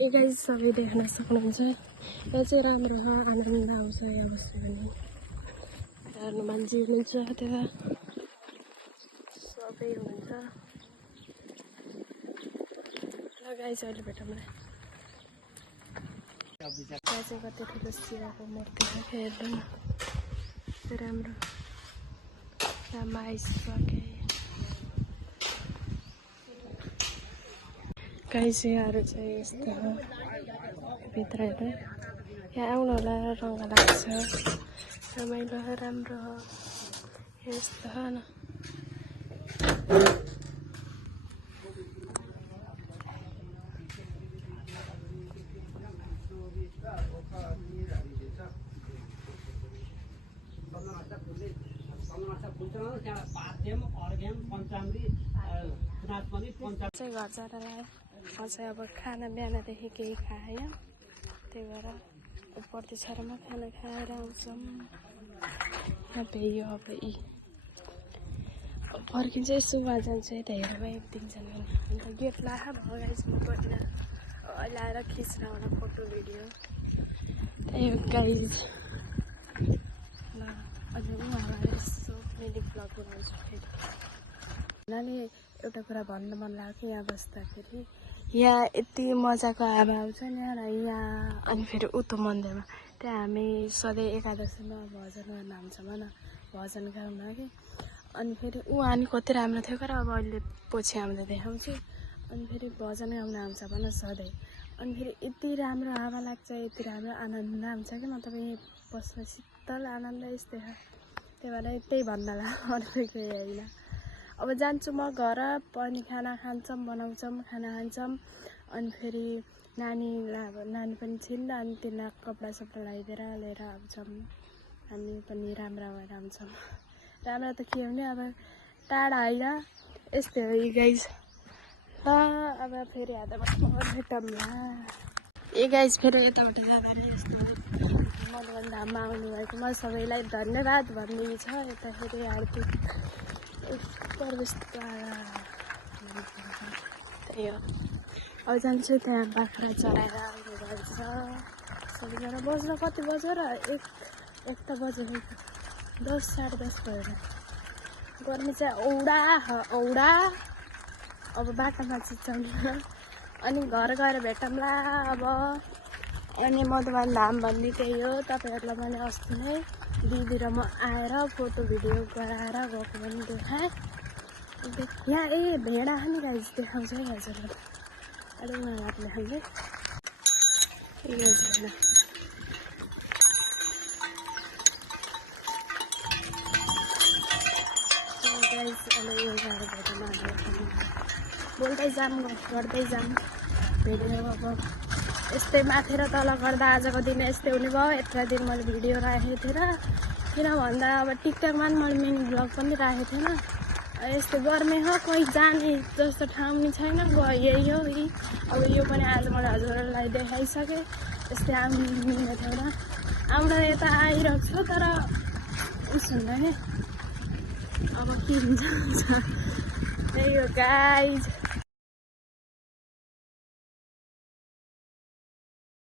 yo guys सबै देख्न सक्नुहुन्छ यहाँ चाहिँ राम्रो हो आनन्द आउँछ यहाँ बस्यो भने हेर्नु मान्छे हुनुहुन्छ त्यहाँ सबै हुनुहुन्छ ल गाइस अहिले भेटौँ यहाँ चाहिँ कति ठुलो शिवको मूर्ति छ हेर्नु राम्रो यहाँ आइसके गाइस यहाँहरू चाहिँ यस्तो हो भित्र हेर्नु यहाँ आउनु होला रङ्ग लाग्छ रमाइलो राम्रो हो यस्तो हो न चाहिँ घर जाँदालाई म चाहिँ अब खाना बिहानदेखि केही खाएँ त्यही भएर उपरती छेउमा खाना खाएर आउँछौँ यहाँ भ्याइयो अब यी फर्किन्छ यसो जान्छ यता हेरेर एकदिनसम्म अन्त गेट लाखा भयो गाइस म पहिला अहिले आएर खिच्न होला फोटो भिडियो त्यही हो गाइस ल अझै उहाँलाई यसो मैले भ्लग बनाउँछु फेरि नानी एउटा कुरा भन्न मन लाग्यो यहाँ बस्दाखेरि यहाँ यति मजाको हावा आउँछ नि र यहाँ अनि फेरि उतो मन्दिरमा त्यहाँ हामी सधैँ एकादशीमा भजन गर्न आउँछौँ न भजन गाउन कि अनि फेरि उहाँ नि कति राम्रो थियो तर अब अहिले पछि आउँदा देखाउँछु अनि फेरि भजन गाउन आउँछ भन सधैँ अनि फेरि यति राम्रो हावा लाग्छ यति राम्रो आनन्द आउँछ कि मतलब यहीँ बस्न शीतल आनन्द यस्तै छ त्यही भएर त्यही भन्नलाई अर्को केही होइन अब जान्छु म घर पनि खाना खान्छौँ बनाउँछौँ खाना खान्छौँ अनि फेरि नानीलाई अब नानी पनि छिन् अनि तिनीलाई कपडा सपडा लगाइदिएर लिएर आउँछौँ हामी पनि राम्रा भएर आउँछौँ राम्रा त के हुने अब टाढा होइन यस्तै हो यी गाइस ल अब फेरि हात भेटौँ ए गाइस फेरि यताबाट जाँदा यस्तो मधुवन धाममा आउनुभएकोमा सबैलाई धन्यवाद भन्ने छ यता फेरि हार्दिक त्यही हो अब जान्छु त्यहाँ बाख्रा चराएर आउने गर्छ सबैजना बज्न कति बज्यो र एक त बज्यो 10 साढे 10 भयो गर्मी चाहिँ औडा अब बाटोमा चिच्चाउनु अनि घर गएर भेटौँला अब अनि मधुवन धाम भन्ने त्यही हो तपाईँहरूलाई मैले अस्ति नै दिदी र म आएर फोटो भिडियो गराएर गएको पनि देखाएँ यहाँ ए भेडा नि गाइस देखाउँछ है हजुरलाई अलिक नराम्रो देखाउँछ ए हजुर गाइस अहिले यो गएर भेटौँ बोल्दै जाऊँ गर्दै जाऊँ भिडियो अब यस्तै माथि र तल गर्दा आजको दिन यस्तै हुने भयो यत्र दिन मैले भिडियो राखेको थिएन किन भन्दा अब टिकटकमा पनि मैले मिनी ब्लग पनि राखेको थिएन यस्तो गर्मी हो कोही जाने जस्तो ठाउँ नि छैन यही हो अब यो पनि आज मैले हजुरहरूलाई देखाइसकेँ यस्तै आउनु मिल्ने थिएन आउँदा यता आइरहेको छु तर उस हुँदैन अब के हुन्छ त्यही हो गाइस